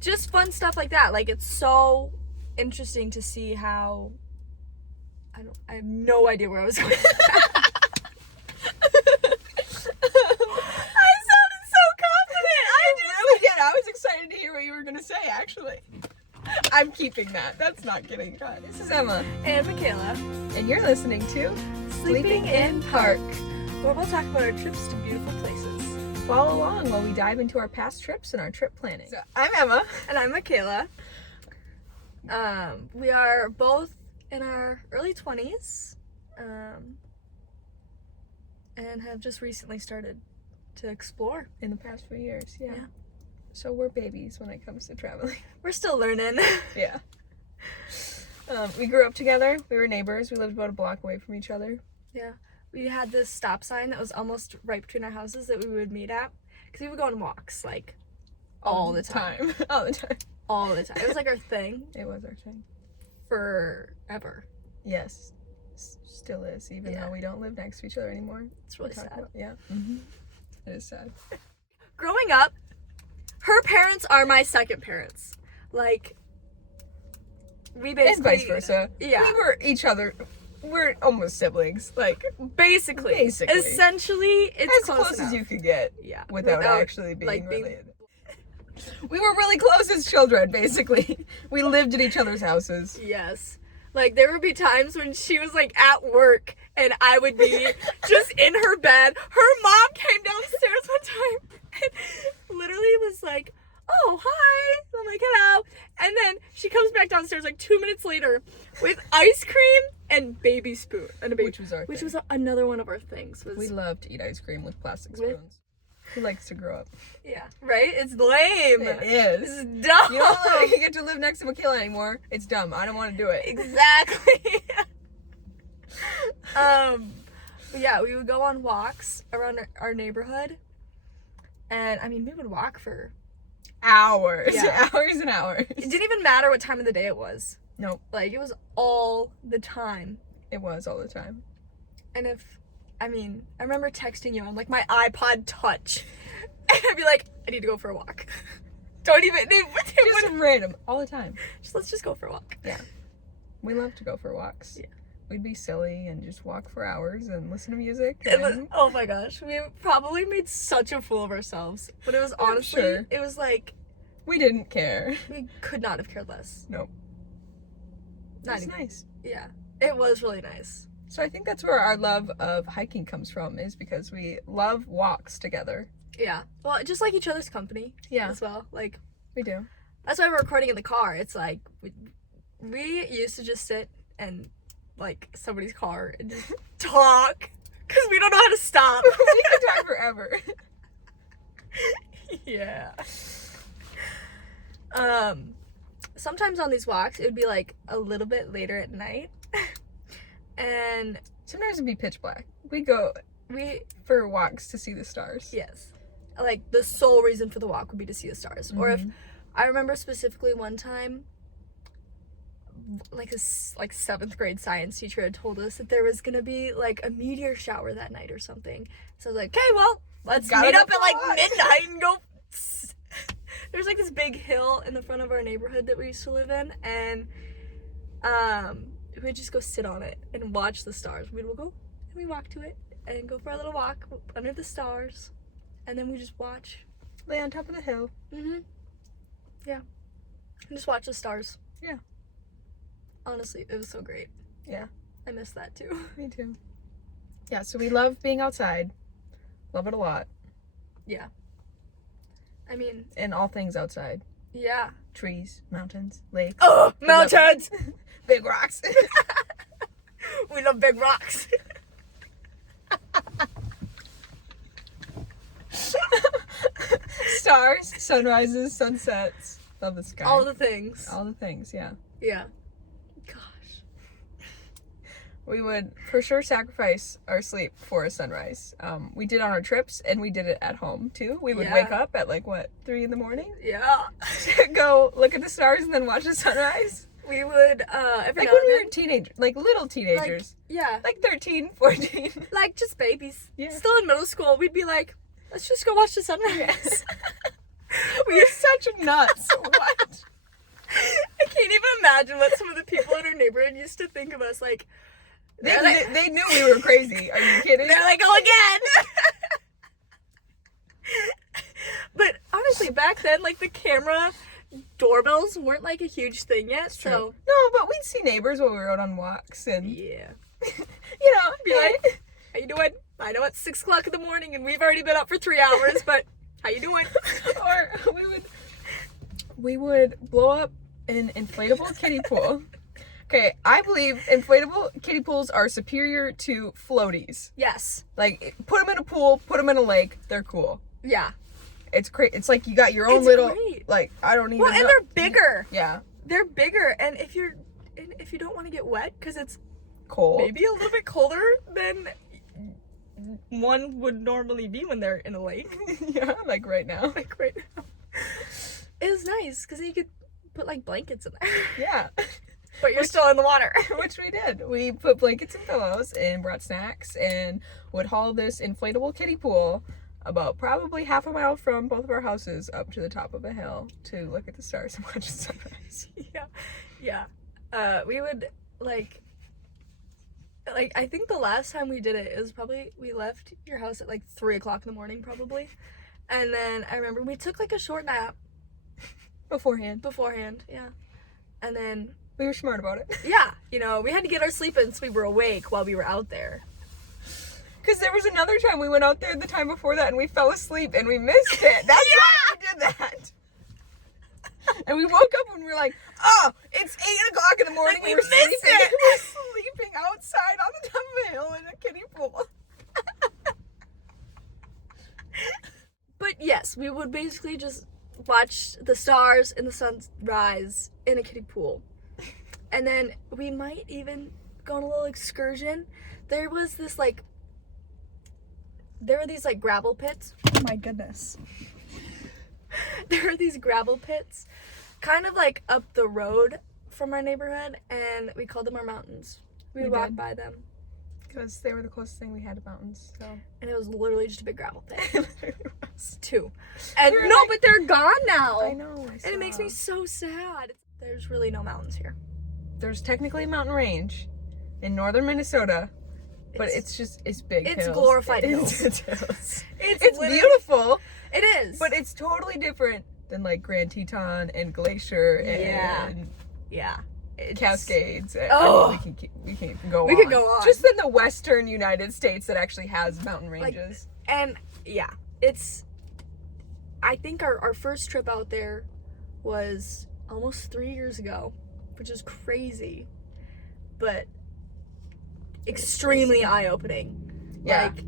just fun stuff like that. Like, it's so interesting to see how, I have no idea where I was going. I was excited to hear what you were gonna say, actually. I'm keeping that. That's not getting cut. This is Emma. And Michaela. And you're listening to Sleeping in Park, where we'll talk about our trips to beautiful places. Follow along while we dive into our past trips and our trip planning. So, I'm Emma. And I'm Michaela. We are both in our early 20s. And have just recently started to explore. In the past few years, yeah. So we're babies when it comes to traveling. We're still learning. Yeah. We grew up together. We were neighbors. We lived about a block away from each other. Yeah. We had this stop sign that was almost right between our houses that we would meet at. Because we would go on walks, like, all the time. All the time. All the time. It was like our thing. It was our thing. Forever. Yes. Still is, even though we don't live next to each other anymore. It's really sad. It is sad. Growing up, her parents are my second parents. Like, we basically... And vice versa. Yeah. We were each other... We're almost siblings. Like, Basically. Essentially, it's as close as you could get. Yeah. Without actually being like, related. We were really close as children, basically. We lived at each other's houses. Yes. Like, there would be times when she was, like, at work, and I would be just in her bed. Her mom came downstairs one time, and literally was like, oh, hi. I'm like, hello. And then she comes back downstairs, like, 2 minutes later with ice cream and baby spoon. And a baby, which was another one of our things. We love to eat ice cream with plastic spoons. Who likes to grow up? Yeah. Right? It's lame. It is. It's dumb. You don't let you get to live next to Michaela anymore. It's dumb. I don't want to do it. Exactly. Yeah, we would go on walks around our neighborhood. And, I mean, we would walk for... hours. Yeah. Hours and hours. It didn't even matter what time of the day it was. Nope. Like, it was all the time. It was all the time. And I remember texting you on, like, my iPod Touch. And I'd be like, I need to go for a walk. Don't even... Just random. All the time. Let's just go for a walk. Yeah. We love to go for walks. Yeah. We'd be silly and just walk for hours and listen to music. Oh my gosh. We probably made such a fool of ourselves. But it was honestly... Sure. It was like... We didn't care. We could not have cared less. Nope. Not even. Nice. Yeah. It was really nice. So I think that's where our love of hiking comes from, is because we love walks together. Yeah. Well, just like each other's company. Yeah. As well. Like, we do. That's why we're recording in the car. It's like, we used to just sit in, like, somebody's car and just talk. Because we don't know how to stop. We could talk forever. Yeah. Sometimes on these walks, it would be, like, a little bit later at night. And sometimes it'd be pitch black. We go for walks to see the stars. Yes. Like, the sole reason for the walk would be to see the stars. Or if, I remember specifically one time, like, a 7th grade science teacher had told us that there was gonna be, like, a meteor shower that night or something. So I was like, okay, well, let's meet up at, like, midnight and go. There's, like, this big hill in the front of our neighborhood that we used to live in, and we'd just go sit on it and watch the stars. We'd go and we walk to it and go for a little walk under the stars, and then we just watch. Lay on top of the hill. Yeah. And just watch the stars. Yeah. Honestly, it was so great. Yeah. I miss that too. Me too. Yeah, so we love being outside. Love it a lot. Yeah. I mean... And all things outside. Yeah. Trees, mountains, lakes. Oh, mountains! Big rocks. We love big rocks. Stars, sunrises, sunsets. Love the sky. All the things. All the things, yeah. Yeah. We would for sure sacrifice our sleep for a sunrise. We did on our trips, and we did it at home too. We would wake up at 3 in the morning? Yeah. To go look at the stars and then watch the sunrise. We would, every like now when and we then. were teenagers, like little teenagers. Yeah. Like 13, 14. Like just babies. Yeah. Still in middle school, we'd be like, let's just go watch the sunrise. Yes. We are such nuts. What? imagine what some of the people in our neighborhood used to think of us. Like, They knew we were crazy. Are you kidding? they're like, oh, again! But honestly, back then, like, the camera doorbells weren't, like, a huge thing yet, so... No, but we'd see neighbors while we were out on walks, and... Yeah. You know, Be like, how you doing? I know it's 6 o'clock in the morning, and we've already been up for 3 hours, but how you doing? Or we would blow up an inflatable kiddie pool. Okay, I believe inflatable kiddie pools are superior to floaties. Yes. Like, put them in a pool, put them in a lake, they're cool. Yeah. It's great. It's like you got your own It's little, great. like, I don't even Well, and know. they're bigger. Yeah. They're bigger, and if you don't want to get wet, because it's Cold. maybe a little bit colder than one would normally be when they're in a lake. Yeah, like right now. Like right now. It was nice, because you could put, like, blankets in there. Yeah. But you're still in the water. Which we did. We put blankets and pillows and brought snacks and would haul this inflatable kiddie pool about probably half a mile from both of our houses up to the top of a hill to look at the stars and watch the sunrise. Yeah. We would, like, I think the last time we did it, it was probably, we left your house at, like, 3 o'clock in the morning, probably. And then I remember we took, like, a short nap. Beforehand. Yeah. And then... We were smart about it. Yeah, you know, we had to get our sleep in so we were awake while we were out there. Because there was another time we went out there the time before that and we fell asleep and we missed it. That's why we did that. And we woke up and we were like, oh, it's 8 o'clock in the morning. Like, we were missed sleeping. it. We were sleeping outside on the top of a hill in a kiddie pool. But yes, we would basically just watch the stars and the sunrise in a kiddie pool. And then we might even go on a little excursion. There was this, like, there were these, like, gravel pits. Oh my goodness. There were these gravel pits kind of, like, up the road from our neighborhood, and we called them our mountains. We would walk by them. Because they were the closest thing we had to mountains, so. And it was literally just a big gravel pit. It literally was. 2. And We were no, like- but they're gone now. I know. And it makes me so sad. There's really no mountains here. There's technically a mountain range in northern Minnesota, but it's big it's hills. glorified It's hills. hills. It's It's literally- beautiful, It is. but it's totally different than like Grand Teton and Glacier Yeah. and yeah. It's, Cascades. Oh. We can go We on. could go on. Just in the western United States that actually has mountain ranges. And yeah, it's, I think our first trip out there was almost 3 years ago, which is crazy, but extremely eye-opening. Yeah. Like,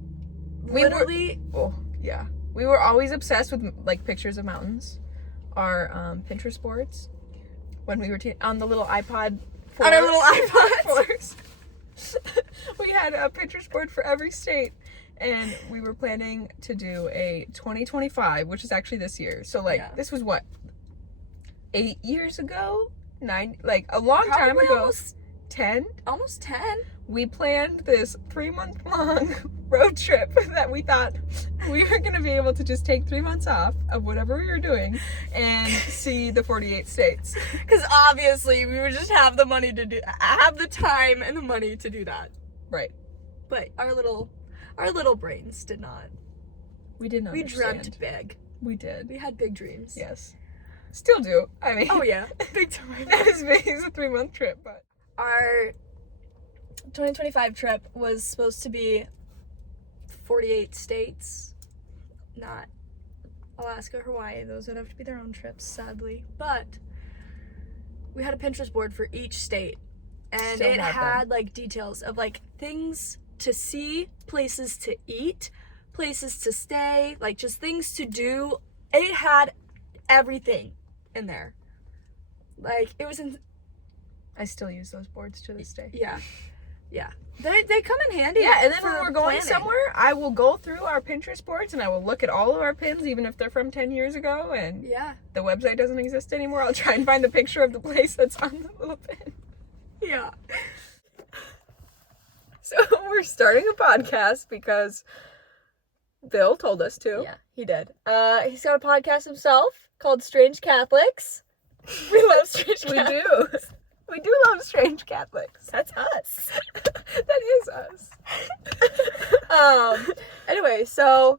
We were- literally, Oh, yeah. We were always obsessed with like pictures of mountains. Our Pinterest boards when we were on the little iPod. on our little iPods. Floors. We had a Pinterest board for every state, and we were planning to do a 2025, which is actually this year. So like this was what, 8 years ago, 9, like a long time Probably ago. almost 10. 10. We planned this 3-month long road trip that we thought we were going to be able to just take 3 months off of whatever we were doing and see the 48 states. Because obviously we would just have the money to do, have the time and the money to do that. Right. But our little brains did not. We did not We understand. dreamt big. We did. We had big dreams. Yes. Still do. I mean. Oh yeah, big time. That is big. It's a 3-month trip, but. Our 2025 trip was supposed to be 48 states, not Alaska, Hawaii. Those would have to be their own trips, sadly. But we had a Pinterest board for each state, and Still it have had like details of like things to see, places to eat, places to stay, like just things to do. It had everything in there. Like it was in. I still use those boards to this day. Yeah. They come in handy. Yeah, and then for when we're going planning. somewhere, I will go through our Pinterest boards and I will look at all of our pins, even if they're from 10 years ago and Yeah. the website doesn't exist anymore. I'll try and find the picture of the place that's on the little pin. Yeah. So we're starting a podcast because Bill told us to. Yeah, he did. He's got a podcast himself called Strange Catholics. We love Strange We Catholics. do. We do love strange Catholics. That's us. That is us. Anyway, so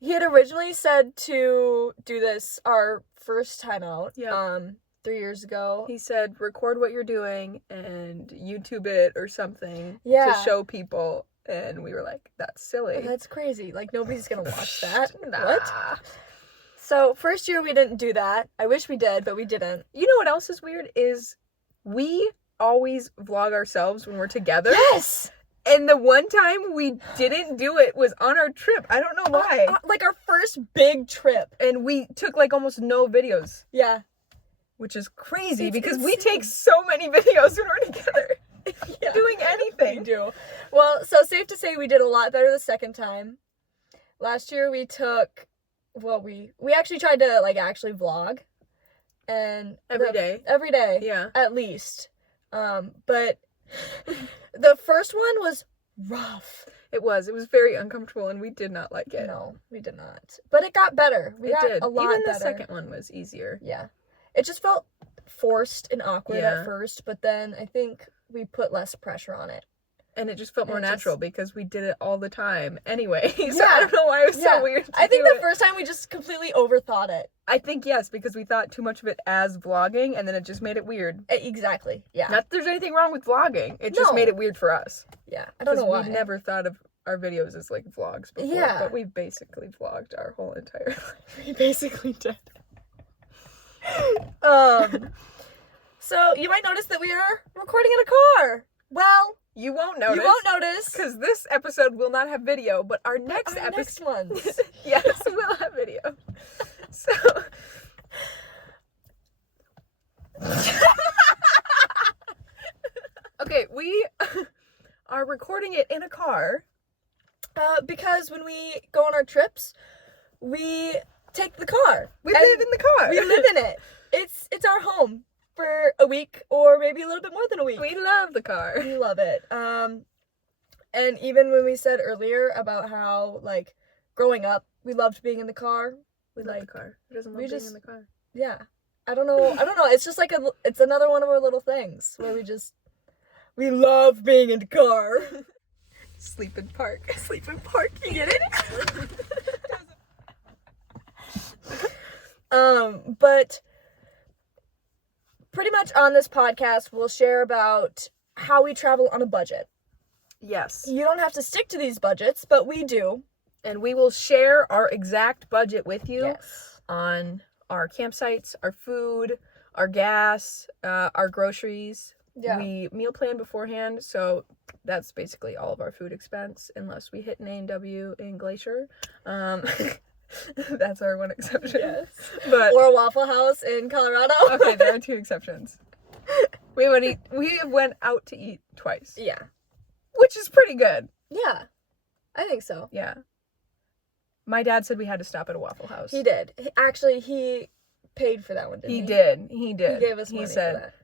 he had originally said to do this our first time out. Yeah. 3 years ago. He said, record what you're doing and YouTube it or something Yeah. to show people. And we were like, that's silly. That's crazy. Like, nobody's gonna watch that. Nah. What? So, first year we didn't do that. I wish we did, but we didn't. You know what else is weird is we always vlog ourselves when we're together. Yes! And the one time we didn't do it was on our trip. I don't know why. Like our first big trip. And we took like almost no videos. Yeah. Which is crazy It's because we insane. take so many videos when we're together. Yeah. Doing anything. We do. Well, so safe to say we did a lot better the second time. Last year we took, well, we actually tried to like actually vlog. And Every day. Every day. Yeah. At least. But the first one was rough. It was very uncomfortable and we did not like it. No, we did not. But it got better. We got did. a lot Even the better. second one was easier. Yeah. It just felt forced and awkward Yeah. at first, but then I think we put less pressure on it. And it just felt more And it natural because we did it all the time anyway. So Yeah. I don't know why it was Yeah. so weird to I think do the it. first time we just completely overthought it. I think yes, because we thought too much of it as vlogging and then it just made it weird. Exactly. Yeah. Not that there's anything wrong with vlogging. It just No. made it weird for us. Yeah. I don't know why. We've never thought of our videos as like vlogs before. Yeah. But we basically vlogged our whole entire life. We basically did. So you might notice that we are recording in a car. Well, You won't notice. you won't notice. Because this episode will not have video, but our next Our next episode. ones. Yes, will have video. So. Okay, we are recording it in a car. Because when we go on our trips, we take the car. We And live in the car. We live in it. It's our home for a week or maybe a little bit more than a week. We love the car. We love it. And even when we said earlier about how like growing up, we loved being in the car. We love the car. Who doesn't love we being just- in the car? Yeah. I don't know. It's just like it's another one of our little things where we love being in the car. Sleep in park. Sleep in park. You get it? But pretty much on this podcast, we'll share about how we travel on a budget. Yes. You don't have to stick to these budgets, but we do. And we will share our exact budget with you Yes. on our campsites, our food, our gas, our groceries. Yeah. We meal plan beforehand, so that's basically all of our food expense, unless we hit an A&W in Glacier. That's our one exception. Yes. But Or a Waffle House in Colorado. okay, there are two exceptions. We went out to eat twice, Yeah. which is pretty good. Yeah. I think so. Yeah. My dad said we had to stop at a Waffle House. He did. He paid for that one, didn't he? He did. He did. He gave us money He said, for that.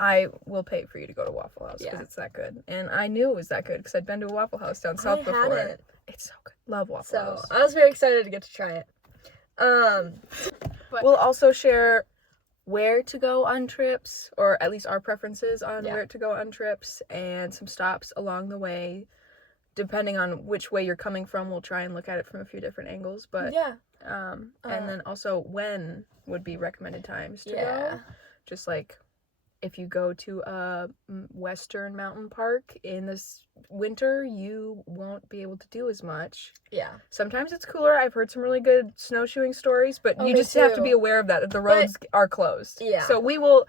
I will pay for you to go to Waffle House because Yeah. it's that good. And I knew it was that good because I'd been to a Waffle House down south before. hadn't. It's so good. Love Waffle So House. I was very excited to get to try it. We'll also share where to go on trips, or at least our preferences on Yeah. where to go on trips, and some stops along the way. Depending on which way you're coming from, we'll try and look at it from a few different angles. But yeah. and then also when would be recommended times to Yeah. go. Just like if you go to a western mountain park in this winter, you won't be able to do as much. Yeah. Sometimes it's cooler. I've heard some really good snowshoeing stories, but Oh, you me just have to too. be aware of that the roads are closed. Yeah. So we will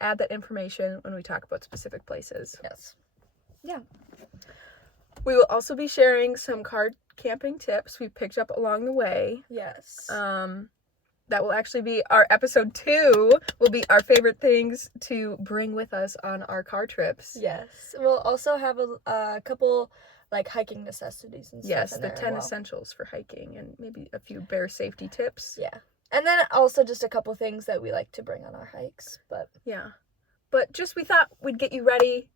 add that information when we talk about specific places. Yes. We will also be sharing some car camping tips we picked up along the way. Yes. That will actually be our episode 2, will be our favorite things to bring with us on our car trips. Yes. We'll also have a couple like hiking necessities and stuff. Yes, in the there as 10 well. essentials for hiking and maybe a few bear safety tips. Yeah. And then also just a couple things that we like to bring on our hikes. But Yeah. But just we thought we'd get you ready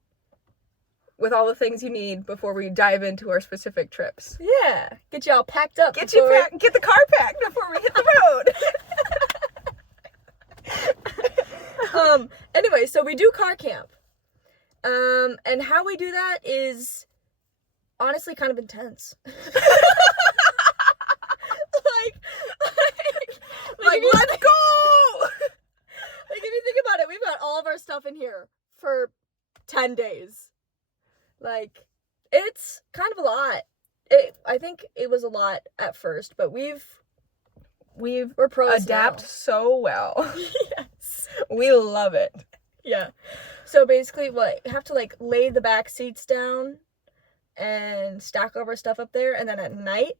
with all the things you need before we dive into our specific trips. yeah, get you all packed up. Get before- get the car packed before we hit the road. Anyway, so we do car camp. And how we do that is honestly kind of intense. like let's go! Like, if you think about it, we've got all of our stuff in here for 10 days. Like, it's kind of a lot. I think it was a lot at first, but we're pros adapt now. So well. Yes. We love it. Yeah. So basically, you have to, like, lay the back seats down and stack all of our stuff up there, and then at night,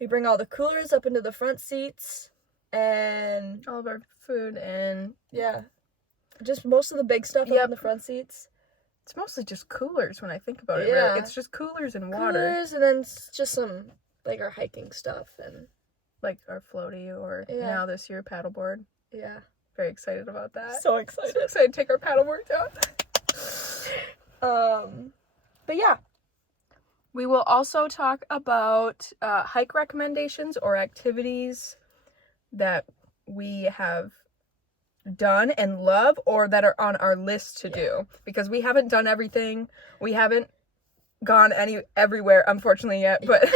we bring all the coolers up into the front seats, and all of our food and just most of the big stuff up in the front seats. It's mostly just coolers when I think about it. Yeah. Really. It's just coolers and water. Coolers, and then just some, like, our hiking stuff and like our floaty or now this year paddleboard. Yeah. Very excited about that. So excited. So excited to take our paddleboard down. But yeah. We will also talk about hike recommendations or activities that we have done and love or that are on our list to do, because we haven't done everything. We haven't gone everywhere unfortunately yet, but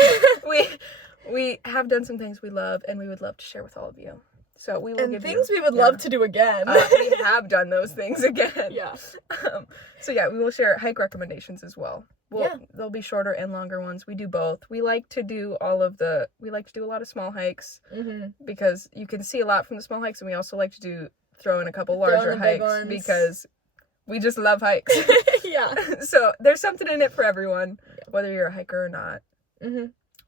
we have done some things we love and we would love to share with all of you. So we will give things we would love to do again. We have done those things again. Yeah. So we will share hike recommendations as well. There'll be shorter and longer ones. We do both. We like to do a lot of small hikes because you can see a lot from the small hikes, and we also like to throw in a couple larger hikes because we just love hikes. Yeah. So there's something in it for everyone, whether you're a hiker or not.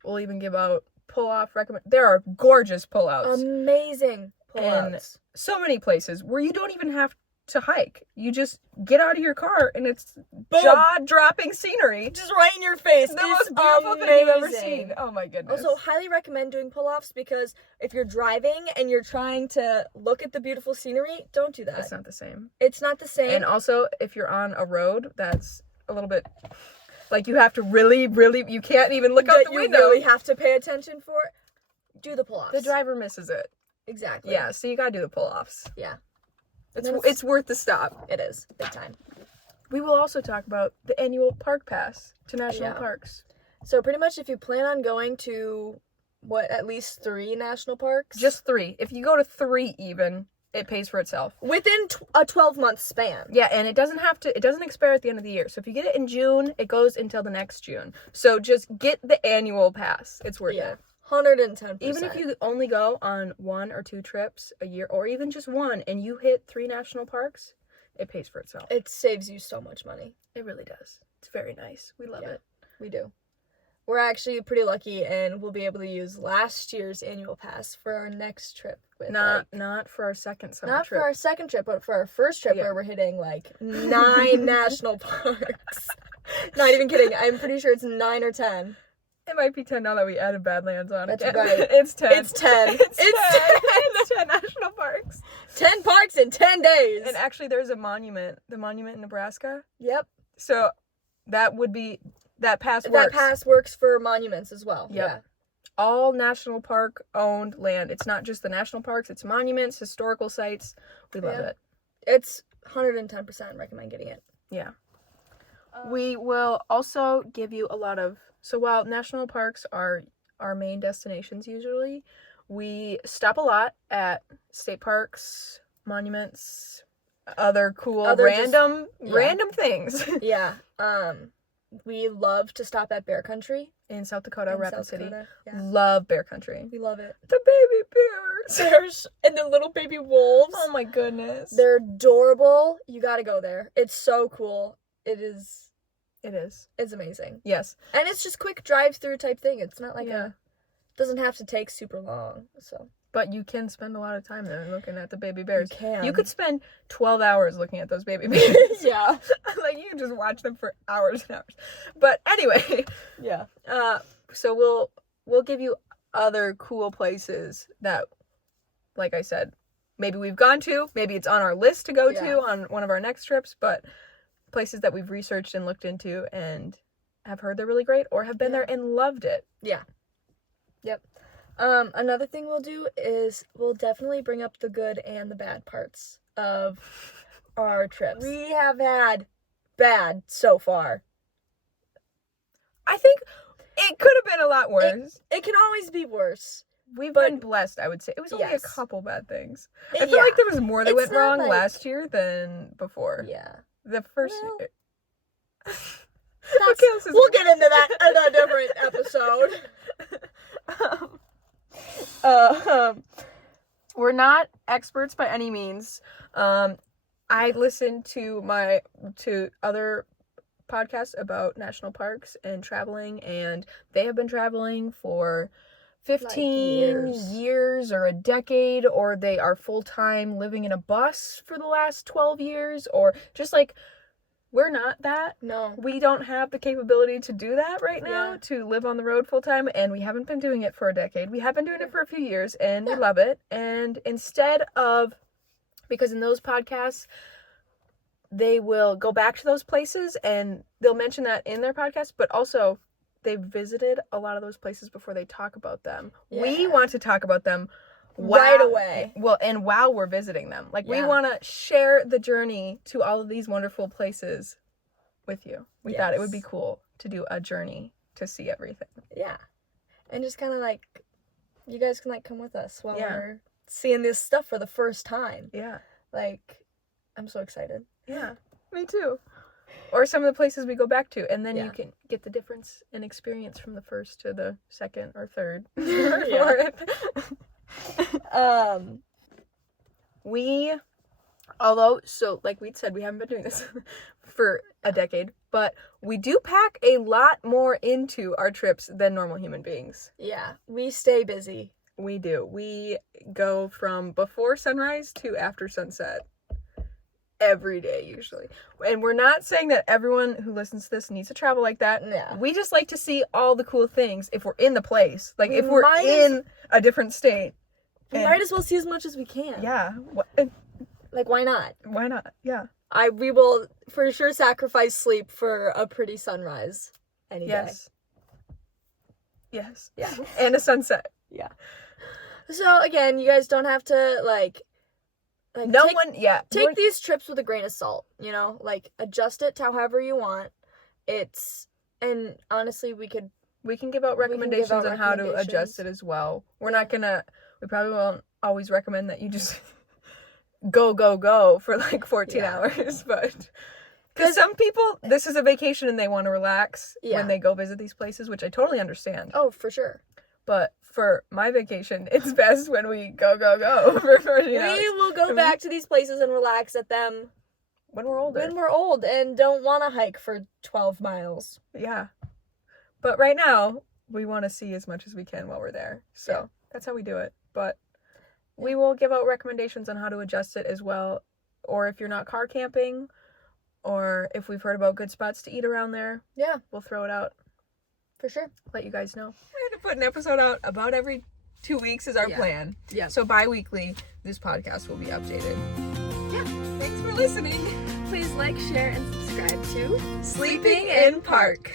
We'll even give out pull-off there are gorgeous pull-outs. Amazing pull-outs. In so many places where you don't even have to hike. You just get out of your car and it's jaw-dropping scenery. Just right in your face. The most beautiful thing you've ever seen. Oh my goodness. Also, highly recommend doing pull-offs because if you're driving and you're trying to look at the beautiful scenery, don't do that. It's not the same. It's not the same. And also, if you're on a road that's a little bit... like, you have to really, you can't even look out the window. You really have to pay attention for it. Do the pull-offs. The driver misses it. Exactly. Yeah, so you gotta do the pull-offs. Yeah. It's worth the stop. It is. Big time. We will also talk about the annual park pass to national parks. So pretty much if you plan on going to, at least 3 national parks? Just 3. If you go to 3 even, it pays for itself. Within a 12-month span. Yeah, and it doesn't expire at the end of the year. So if you get it in June, it goes until the next June. So just get the annual pass. It's worth it. 110%. Even if you only go on 1 or 2 trips a year, or even just 1, and you hit 3 national parks, it pays for itself. It saves you so much money. It really does. It's very nice. We love it. We do. We're actually pretty lucky, and we'll be able to use last year's annual pass for our next trip. Not for our second summer trip. Not for our second trip, but for our first trip where we're hitting 9 national parks. Not even kidding. I'm pretty sure it's 9 or 10. It might be 10 now that we added Badlands on it. That's right. It's 10. It's 10. It's 10 national parks. 10 parks in 10 days. And actually there's a monument. The monument in Nebraska. Yep. So that pass works. That pass works for monuments as well. Yep. Yeah. All national park owned land. It's not just the national parks, it's monuments, historical sites. We love it. It's 110% recommend getting it. Yeah. We will also give you a lot of... So while national parks are our main destinations usually, we stop a lot at state parks, monuments, other random things. Yeah. We love to stop at Bear Country. In South Dakota, Rapid City. Yeah. Love Bear Country. We love it. The baby bears. Bears and the little baby wolves. Oh my goodness. They're adorable. You gotta go there. It's so cool. It is. It's amazing. Yes. And it's just quick drive-through type thing. It's not like doesn't have to take super long. So. But you can spend a lot of time there looking at the baby bears. You can. You could spend 12 hours looking at those baby bears. Yeah. Like, you can just watch them for hours and hours. But anyway. Yeah. So we'll give you other cool places that, like I said, maybe we've gone to. Maybe it's on our list to go to on one of our next trips. But places that we've researched and looked into and have heard they're really great or have been there and loved it. Yeah. Yep. Another thing we'll do is we'll definitely bring up the good and the bad parts of our trips. We have had bad so far. I think it could have been a lot worse. It can always be worse. We've been blessed, I would say. It was only a Yes. couple bad things. I feel like there was more that It's went not wrong like- last year than before. Yeah. The first Well, year. That's, Okay, this is- we'll get into that in a different episode. We're not experts by any means. I listened to other podcasts about national parks and traveling, and they have been traveling for 15 years or a decade, or they are full-time living in a bus for the last 12 years, or just like, we're not that. No. We don't have the capability to do that right now, Yeah. to live on the road full time, and we haven't been doing it for a decade. We have been doing it for a few years, and we Yeah. love it. And instead of, because in those podcasts, they will go back to those places and they'll mention that in their podcast, but also they've visited a lot of those places before they talk about them. We Yeah. want to talk about them Right away. Well, and while we're visiting them. Like, we Yeah. want to share the journey to all of these wonderful places with you. We thought it would be Yes. cool to do a journey to see everything. Yeah. And just kind of like, you guys can like come with us while Yeah. we're seeing this stuff for the first time. Yeah. Like, I'm so excited. Yeah. Me too. Or some of the places we go back to, and then Yeah. you can get the difference in experience from the first to the second or third. Yeah. So like we said, we haven't been doing this for a decade, but we do pack a lot more into our trips than normal human beings. Yeah. We stay busy. We do. We go from before sunrise to after sunset every day usually. And we're not saying that everyone who listens to this needs to travel like that. Yeah. We just like to see all the cool things if we're in the place. Like, if We we're might in a different state. We And- might as well see as much as we can. Yeah. Like, why not? Why not? Yeah. We will for sure sacrifice sleep for a pretty sunrise any day. Yes. Yes. Yeah. And a sunset. Yeah. So again, you guys don't have to like No take, one, yeah. take these trips with a grain of salt, you know? Like, adjust it to however you want. And honestly, we can give out we can give recommendations out on how to adjust recommendations. it as well. We probably won't always recommend that you just go for like 14 Yeah. hours, but because some people, this is a vacation and they want to relax Yeah. when they go visit these places, which I totally understand. Oh, for sure. But for my vacation, it's best when we go for 14 hours. We will go back to these places and relax at them When we're older. when we're old and don't want to hike for 12 miles. Yeah. But right now, we want to see as much as we can while we're there. So Yeah. that's how we do it. But we will give out recommendations on how to adjust it as well. Or if you're not car camping, or if we've heard about good spots to eat around there, Yeah, we'll throw it out. for sure. Let you guys know. We're going to put an episode out about every 2 weeks is our Yeah. plan. Yeah. So bi-weekly, this podcast will be updated. Yeah. Thanks for listening. Please like, share, and subscribe to Sleeping in Park.